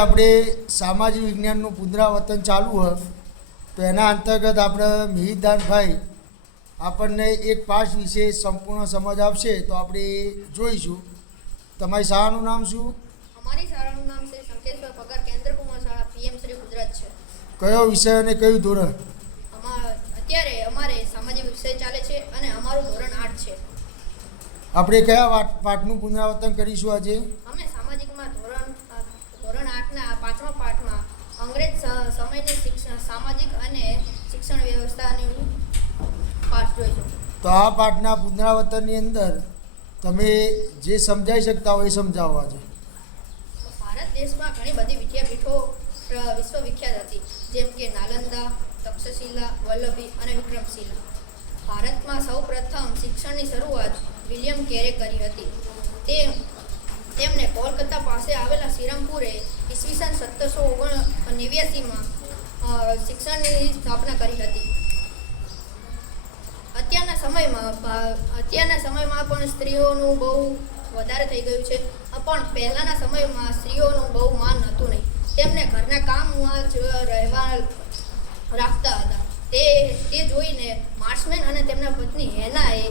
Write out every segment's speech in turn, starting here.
આપણે સામાજિક વિજ્ઞાનનું પુનરાવર્તન ચાલુ હોય તો એના અંતર્ગત આપણે મિહિરદાનભાઈ આપણને એક પાઠ વિશે સંપૂર્ણ સમજ આપશે તો આપણે જોઈશું. તમારી શાળાનું નામ શું? અમારી શાળાનું નામ શ્રી શંકેશ્વર પગાર કેન્દ્ર કુમાર શાળા પીએમ શ્રી ગુજરાત છે. કયો વિષય અને કયું ધોરણ? અત્યારે અમારે સામાજિક વિષય ચાલે છે અને અમારું ધોરણ 8 છે. આપણે કયા પાઠનું પુનરાવર્તન કરીશું આજે? અમે સામાજિકમાં ધોરણ 8ના 5મા પાઠમાં અંગ્રેજ સમયની શિક્ષણ સામાજિક અને શિક્ષણ વ્યવસ્થાની પાઠ જોઈશું. તો આ પાઠના પુનરાવર્તનની અંદર તમે જે સમજાવી શકતા હોય એ સમજાવવા છે. ભારત દેશમાં ઘણી બધી વિદ્યાપીઠો વિશ્વવિખ્યાત હતી, જેમ કે નાલંદા, તક્ષશિલા, વલ્લભી અને વિક્રમશિલા. ભારતમાં સૌ પ્રથમ શિક્ષણની શરૂઆત વિલિયમ કેરે કરી હતી. તેમણે કોલકાતા પાસે આવેલા શ્રીરામપુરે ઈસવીસન 1789માં શિક્ષણની સ્થાપના કરી હતી. અત્યારના સમયમાં પણ સ્ત્રીઓનું બહુ વધારે થઈ ગયું છે, પણ પહેલાંના સમયમાં સ્ત્રીઓનું બહુ માન હતું નહીં. તેમને ઘરના કામમાં જ રહેવા રાખતા હતા. તે જોઈને માર્શમેન અને તેમના પત્ની હેનાએ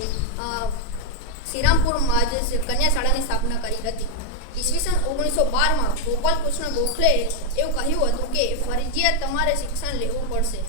શ્રીરામપુરમાં જ કન્યા શાળાની સ્થાપના કરી હતી. ઈસવીસન 1912માં ગોપાલ કૃષ્ણ ગોખલેએ એવું કહ્યું હતું કે ફરજિયાત તમારે શિક્ષણ લેવું પડશે.